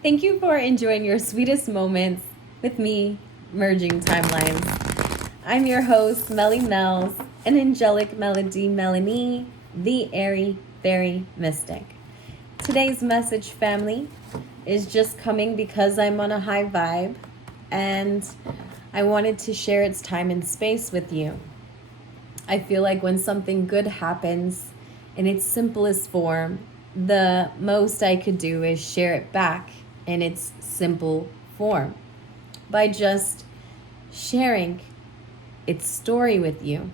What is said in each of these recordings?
Thank you for enjoying your sweetest moments with me, Merging Timelines. I'm your host, Melly Mells, an angelic melody Melanie, the airy fairy mystic. Today's message, family, is just coming because I'm on a high vibe and I wanted to share its time and space with you. I feel like when something good happens in its simplest form, the most I could do is share it back in its simple form by just sharing its story with you.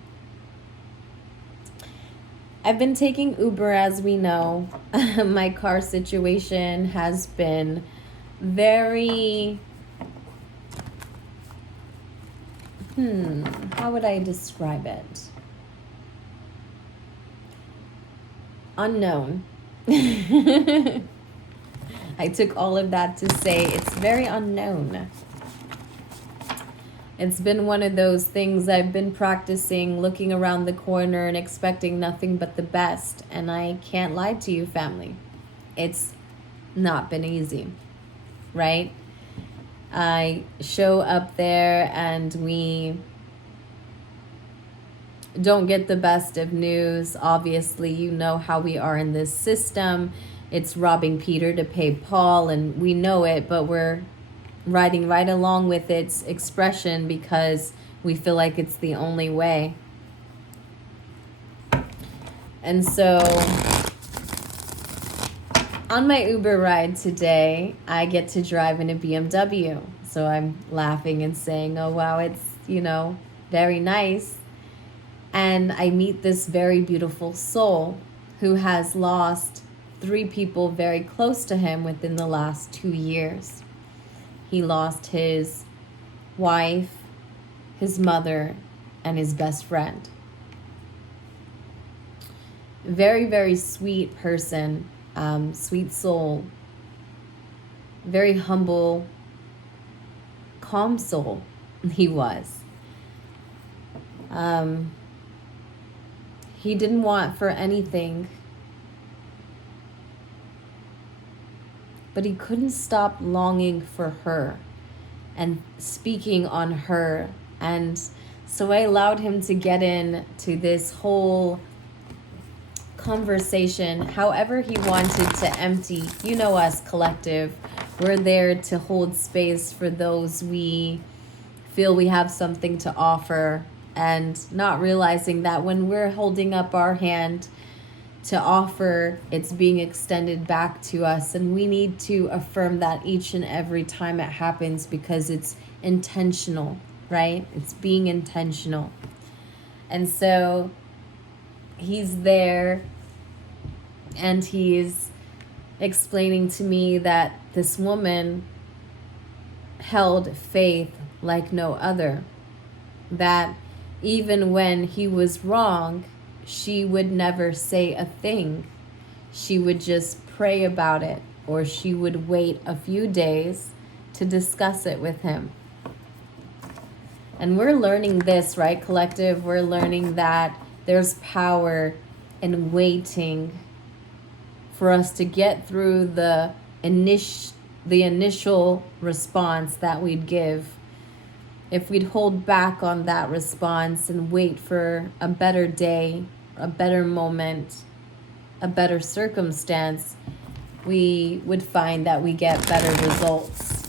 I've been taking Uber, as we know. My car situation has been very, how would I describe it? Unknown. I took all of that to say it's very unknown. It's been one of those things I've been practicing, looking around the corner and expecting nothing but the best. And I can't lie to you, family. It's not been easy, right? I show up there and we don't get the best of news. Obviously, you know how we are in this system. It's robbing Peter to pay Paul, and we know it, but we're riding right along with its expression because we feel like it's the only way. And so on my Uber ride today, I get to drive in a BMW. So I'm laughing and saying, oh, wow, it's, very nice. And I meet this very beautiful soul who has lost 3 people very close to him within the last 2 years. He lost his wife, his mother, and his best friend. Very, very sweet person, sweet soul, very humble, calm soul he was. He didn't want for anything, but he couldn't stop longing for her and speaking on her. And so I allowed him to get into this whole conversation however he wanted to empty. You know us, collective. We're there to hold space for those we feel we have something to offer, and not realizing that when we're holding up our hand to offer, it's being extended back to us, and we need to affirm that each and every time it happens because it's intentional, right? It's being intentional. And so he's there and he's explaining to me that this woman held faith like no other, that even when he was wrong, she would never say a thing. She would just pray about it, or she would wait a few days to discuss it with him. And we're learning this, right, collective? We're learning that there's power in waiting for us to get through the initial response that we'd give. If we'd hold back on that response and wait for a better day, a better moment, a better circumstance, we would find that we get better results.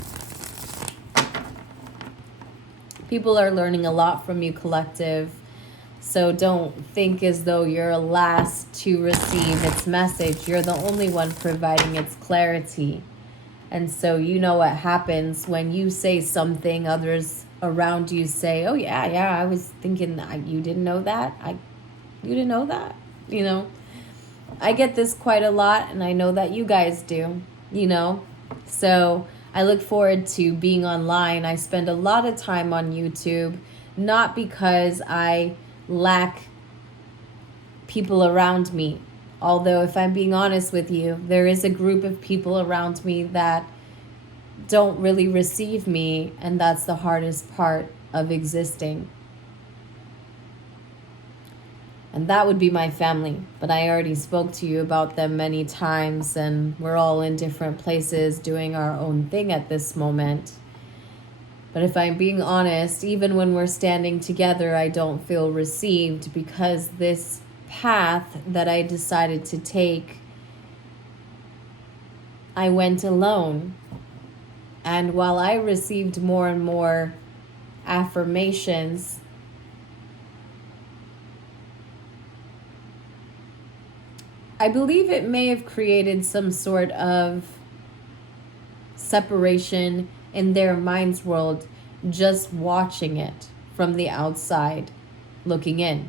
People are learning a lot from you, collective. So don't think as though you're last to receive its message. You're the only one providing its clarity. And so you know what happens when you say something, others around you say, oh yeah, I was thinking you didn't know that. You didn't know that, I get this quite a lot, and I know that you guys do, so I look forward to being online. I spend a lot of time on YouTube, not because I lack people around me, although if I'm being honest with you, there is a group of people around me that don't really receive me, and that's the hardest part of existing. And that would be my family. But I already spoke to you about them many times, and we're all in different places doing our own thing at this moment. But if I'm being honest, even when we're standing together, I don't feel received, because this path that I decided to take, I went alone. And while I received more and more affirmations, I believe it may have created some sort of separation in their mind's world, just watching it from the outside, looking in.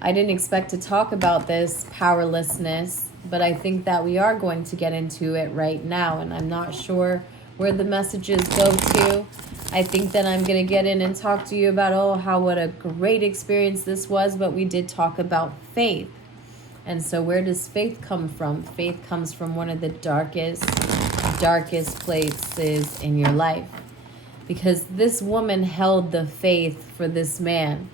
I didn't expect to talk about this powerlessness, but I think that we are going to get into it right now, and I'm not sure where the messages go to. I think that I'm going to get in and talk to you about, what a great experience this was, but we did talk about faith. And so where does faith come from? Faith comes from one of the darkest places in your life. Because this woman held the faith for this man.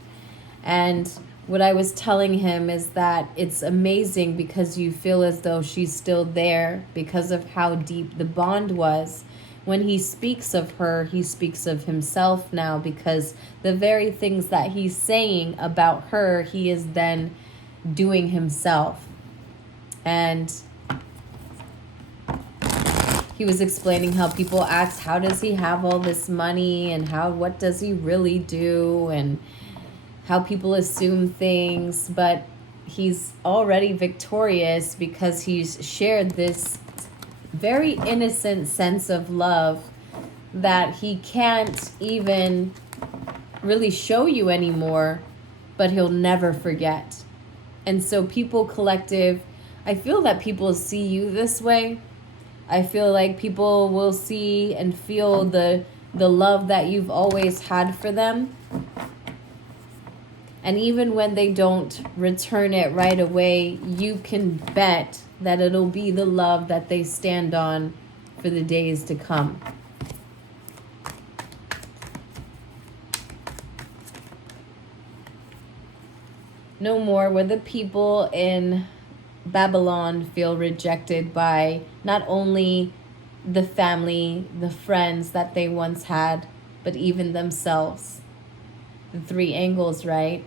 And what I was telling him is that it's amazing, because you feel as though she's still there because of how deep the bond was. When he speaks of her, he speaks of himself now, because the very things that he's saying about her, he is then doing himself. And he was explaining how people ask, how does he have all this money, and what does he really do, and how people assume things, but he's already victorious because he's shared this very innocent sense of love that he can't even really show you anymore, but he'll never forget. And so People Collective, I feel that people see you this way. I feel like people will see and feel the love that you've always had for them. And even when they don't return it right away, you can bet that it'll be the love that they stand on for the days to come. No more will the people in Babylon feel rejected by not only the family, the friends that they once had, but even themselves. The three angles, right?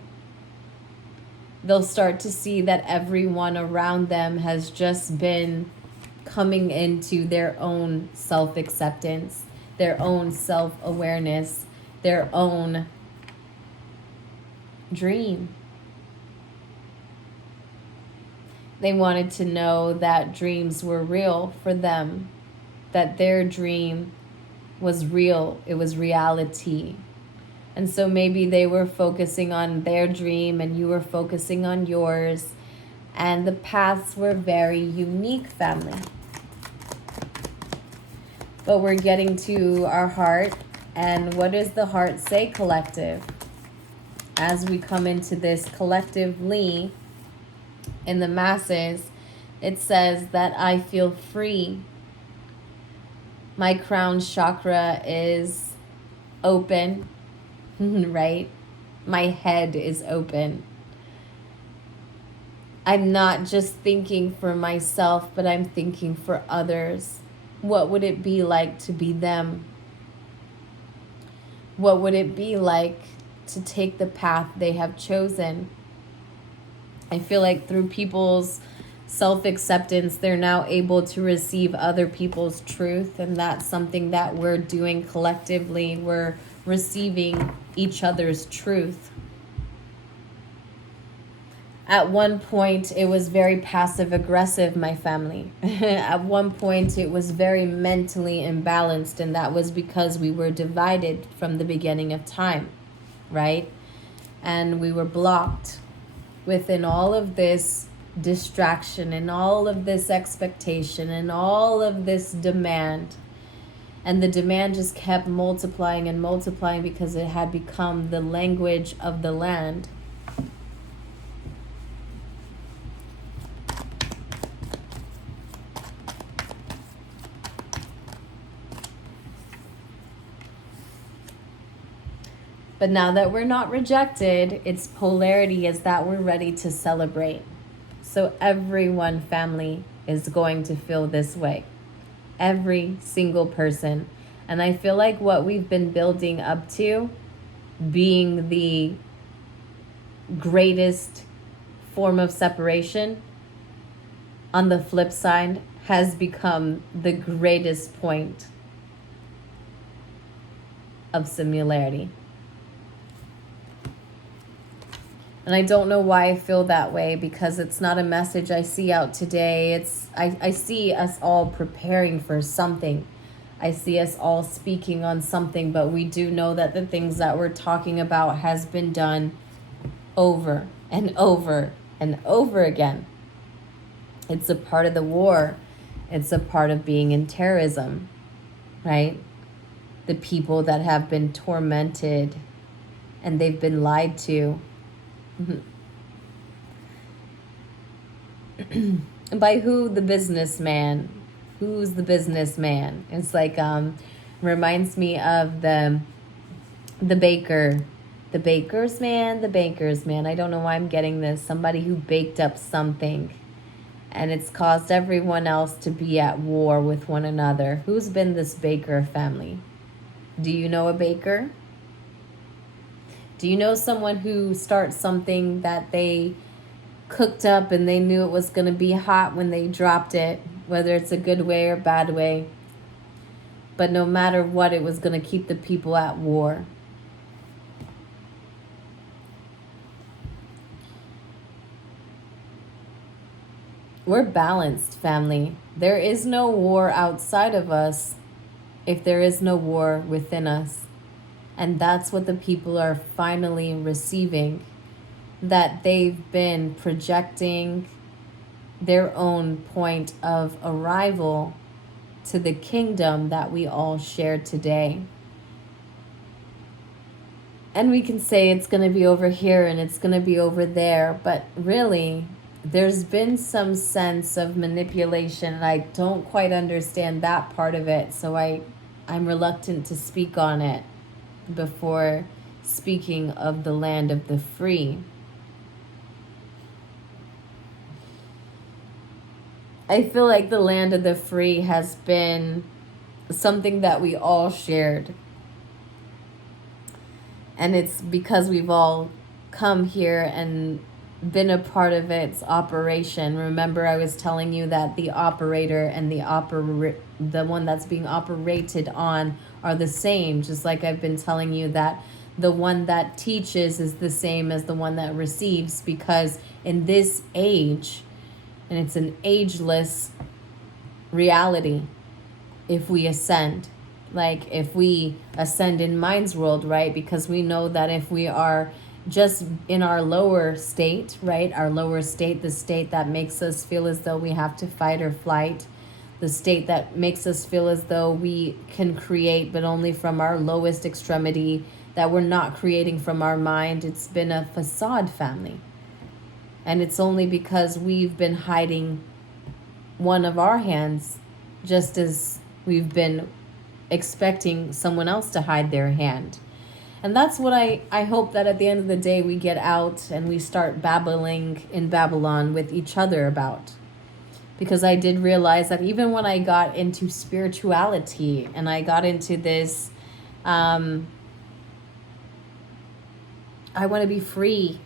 They'll start to see that everyone around them has just been coming into their own self-acceptance, their own self-awareness, their own dream. They wanted to know that dreams were real for them, that their dream was real, it was reality. And so maybe they were focusing on their dream and you were focusing on yours. And the paths were very unique, family. But we're getting to our heart. And what does the heart say, collective? As we come into this collectively in the masses, it says that I feel free. My crown chakra is open. Right? My head is open. I'm not just thinking for myself, but I'm thinking for others. What would it be like to be them? What would it be like to take the path they have chosen? I feel like through people's self-acceptance, they're now able to receive other people's truth, and that's something that we're doing collectively. We're receiving each other's truth. At one point, it was very passive-aggressive, my family. At one point, it was very mentally imbalanced, and that was because we were divided from the beginning of time, right? And we were blocked within all of this distraction and all of this expectation and all of this demand. And the demand just kept multiplying and multiplying because it had become the language of the land. But now that we're not rejected, its polarity is that we're ready to celebrate. So everyone, family, is going to feel this way. Every single person. And I feel like what we've been building up to being the greatest form of separation, on the flip side, has become the greatest point of similarity. And I don't know why I feel that way, because it's not a message I see out today. I see us all preparing for something. I see us all speaking on something, but we do know that the things that we're talking about has been done over and over and over again. It's a part of the war. It's a part of being in terrorism, right? The people that have been tormented and they've been lied to. By who? The businessman. Who's the businessman? It's like reminds me of the baker. The baker's man, the baker's man. I don't know why I'm getting this. Somebody who baked up something, and it's caused everyone else to be at war with one another. Who's been this baker family? Do you know a baker? Do you know someone who starts something that they cooked up and they knew it was going to be hot when they dropped it, whether it's a good way or bad way? But no matter what, it was going to keep the people at war. We're balanced, family. There is no war outside of us if there is no war within us. And that's what the people are finally receiving, that they've been projecting their own point of arrival to the kingdom that we all share today. And we can say it's going to be over here and it's going to be over there, but really, there's been some sense of manipulation, and I don't quite understand that part of it, so I'm reluctant to speak on it before speaking of the land of the free. I feel like the land of the free has been something that we all shared. And it's because we've all come here and been a part of its operation. Remember, I was telling you that the operator and the one that's being operated on are the same, just like I've been telling you that the one that teaches is the same as the one that receives, because in this age, and it's an ageless reality, if we ascend, like if we ascend in mind's world, right? Because we know that if we are just in our lower state, right? Our lower state, the state that makes us feel as though we have to fight or flight, the state that makes us feel as though we can create, but only from our lowest extremity, that we're not creating from our mind. It's been a facade, family. And it's only because we've been hiding one of our hands, just as we've been expecting someone else to hide their hand. And that's what I hope that at the end of the day we get out and we start babbling in Babylon with each other about. Because I did realize that even when I got into spirituality and I got into this, I want to be free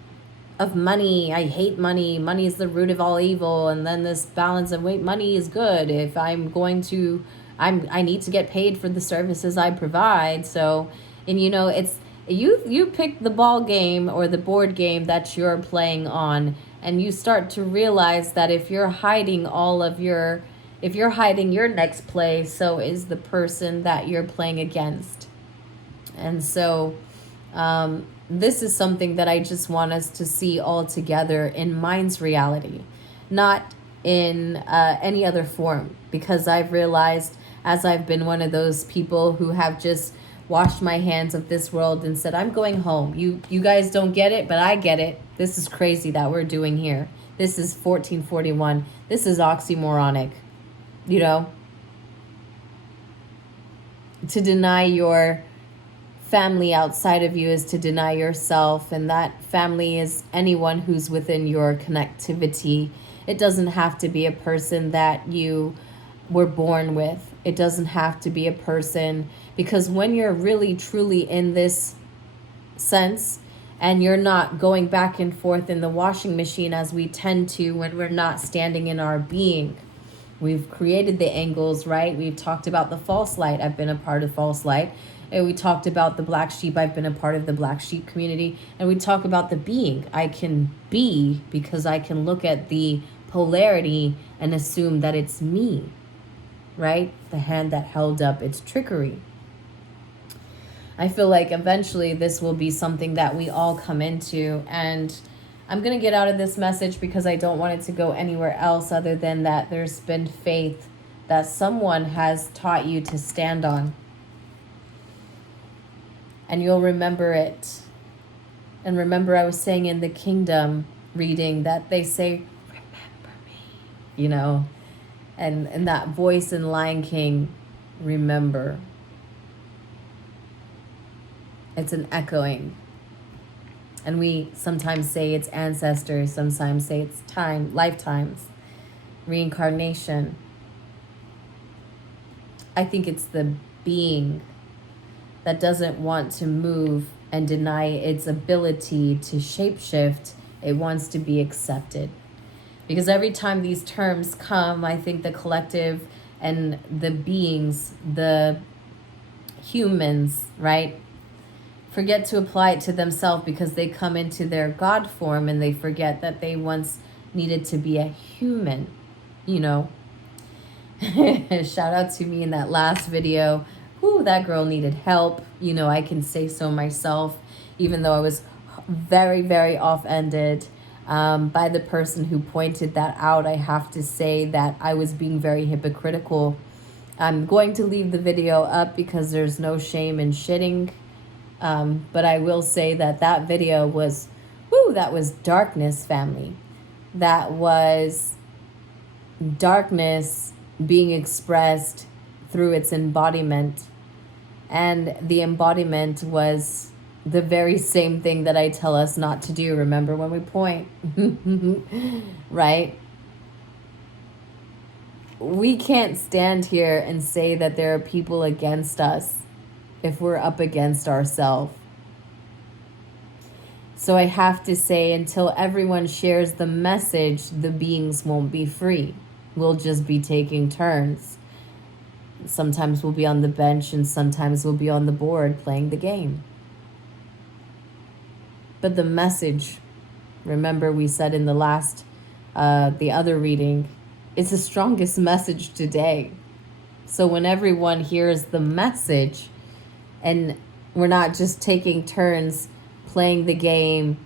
of money. I hate money. Money is the root of all evil. And then this balance of, wait, money is good. If I'm going to, I need to get paid for the services I provide. So, and you know, it's, you pick the ball game or the board game that you're playing on, and you start to realize that if you're hiding your next play, so is the person that you're playing against. And so this is something that I just want us to see all together in mind's reality, not in any other form, because I've realized, as I've been one of those people who have just washed my hands of this world and said, I'm going home. You guys don't get it, but I get it. This is crazy that we're doing here. This is 1441. This is oxymoronic, you know, to deny your family outside of you is to deny yourself, and that family is anyone who's within your connectivity. It doesn't have to be a person that you were born with. It doesn't have to be a person, because when you're really truly in this sense and you're not going back and forth in the washing machine as we tend to when we're not standing in our being. We've created the angles, right? We've talked about the false light. I've been a part of false light. And we talked about the black sheep. I've been a part of the black sheep community. And we talk about the being. I can be because I can look at the polarity and assume that it's me, right? The hand that held up its trickery. I feel like eventually this will be something that we all come into. And I'm going to get out of this message because I don't want it to go anywhere else other than that there's been faith that someone has taught you to stand on. And you'll remember it. And remember, I was saying in the Kingdom reading that they say, remember me, you know, and that voice in Lion King, remember. It's an echoing. And we sometimes say it's ancestors, sometimes say it's time, lifetimes, reincarnation. I think it's the being that doesn't want to move and deny its ability to shapeshift. It wants to be accepted. Because every time these terms come, I think the collective and the beings, the humans, right, forget to apply it to themselves because they come into their God form and they forget that they once needed to be a human, you know. Shout out to me in that last video. Ooh, that girl needed help. You know, I can say so myself, even though I was very, very offended by the person who pointed that out. I have to say that I was being very hypocritical. I'm going to leave the video up because there's no shame in shitting. But I will say that that video was, that was darkness, family. That was darkness being expressed through its embodiment. And the embodiment was the very same thing that I tell us not to do. Remember when we point, right? We can't stand here and say that there are people against us if we're up against ourselves. So I have to say, until everyone shares the message, the beings won't be free. We'll just be taking turns. Sometimes we'll be on the bench and sometimes we'll be on the board playing the game. But the message, remember we said in the last, the other reading, is the strongest message today. So when everyone hears the message, and we're not just taking turns playing the game,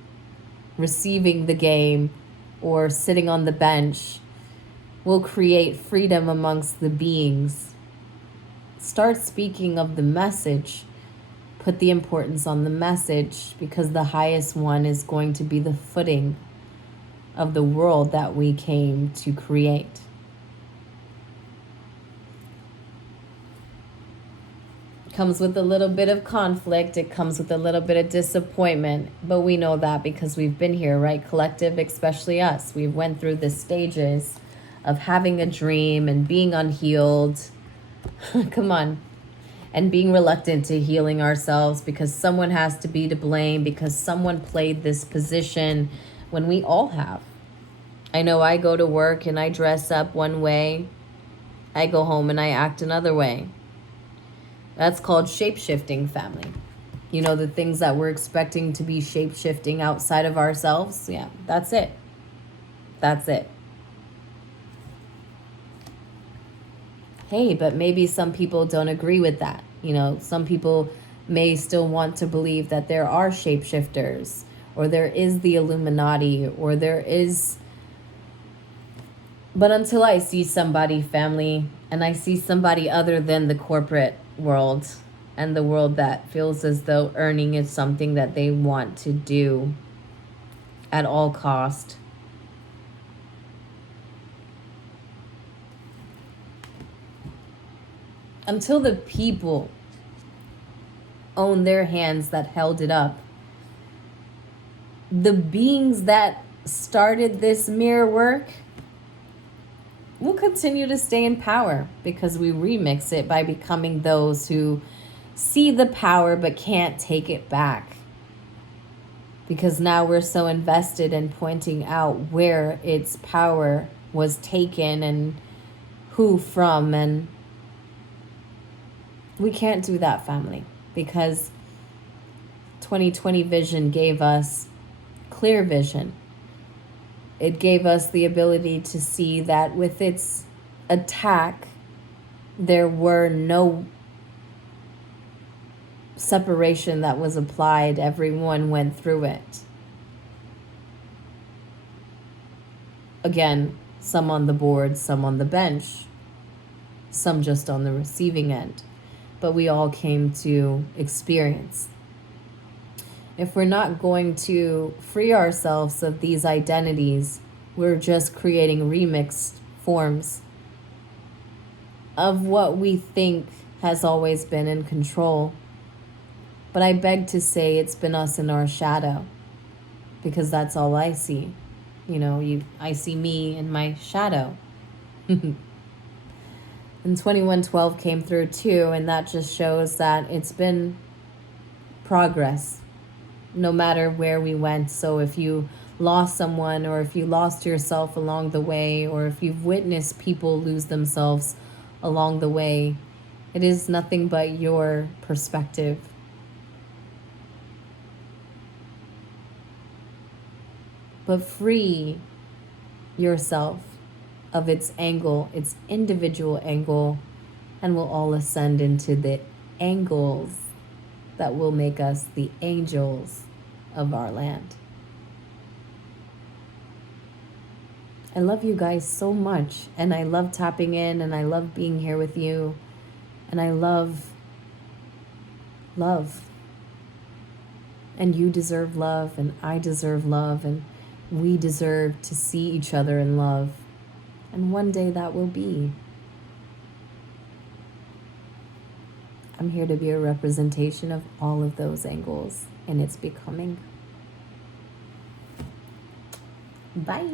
receiving the game, or sitting on the bench, we'll create freedom amongst the beings. Start speaking of the message. Put the importance on the message, because the highest one is going to be the footing of the world that we came to create. Comes with a little bit of conflict. It comes with a little bit of disappointment, but we know that because we've been here, right? Collective, especially us. We went through the stages of having a dream and being unhealed. Come on. And being reluctant to healing ourselves because someone has to be to blame, because someone played this position when we all have. I know I go to work and I dress up one way. I go home and I act another way. That's called shape-shifting, family. You know, the things that we're expecting to be shape-shifting outside of ourselves. Yeah, that's it. That's it. Hey, but maybe some people don't agree with that. You know, some people may still want to believe that there are shapeshifters, or there is the Illuminati, or there is... But until I see somebody, family, and I see somebody other than the corporate world and the world that feels as though earning is something that they want to do at all cost, until the people own their hands that held it up. The beings that started this mirror work will continue to stay in power because we remix it by becoming those who see the power but can't take it back. Because now we're so invested in pointing out where its power was taken and who from, and we can't do that, family, because 2020 vision gave us clear vision. It gave us the ability to see that with its attack, there were no separation that was applied. Everyone went through it. Again, some on the board, some on the bench, some just on the receiving end. But we all came to experience. If we're not going to free ourselves of these identities, we're just creating remixed forms of what we think has always been in control. But I beg to say it's been us in our shadow, because that's all I see. I see me in my shadow. And 2112 came through too, and that just shows that it's been progress no matter where we went. So if you lost someone, or if you lost yourself along the way, or if you've witnessed people lose themselves along the way, it is nothing but your perspective. But free yourself of its angle, its individual angle, and we'll all ascend into the angles that will make us the angels of our land. I love you guys so much, and I love tapping in, and I love being here with you, and I love love. And you deserve love, and I deserve love, and we deserve to see each other in love. And one day that will be. I'm here to be a representation of all of those angles, and it's becoming. Bye.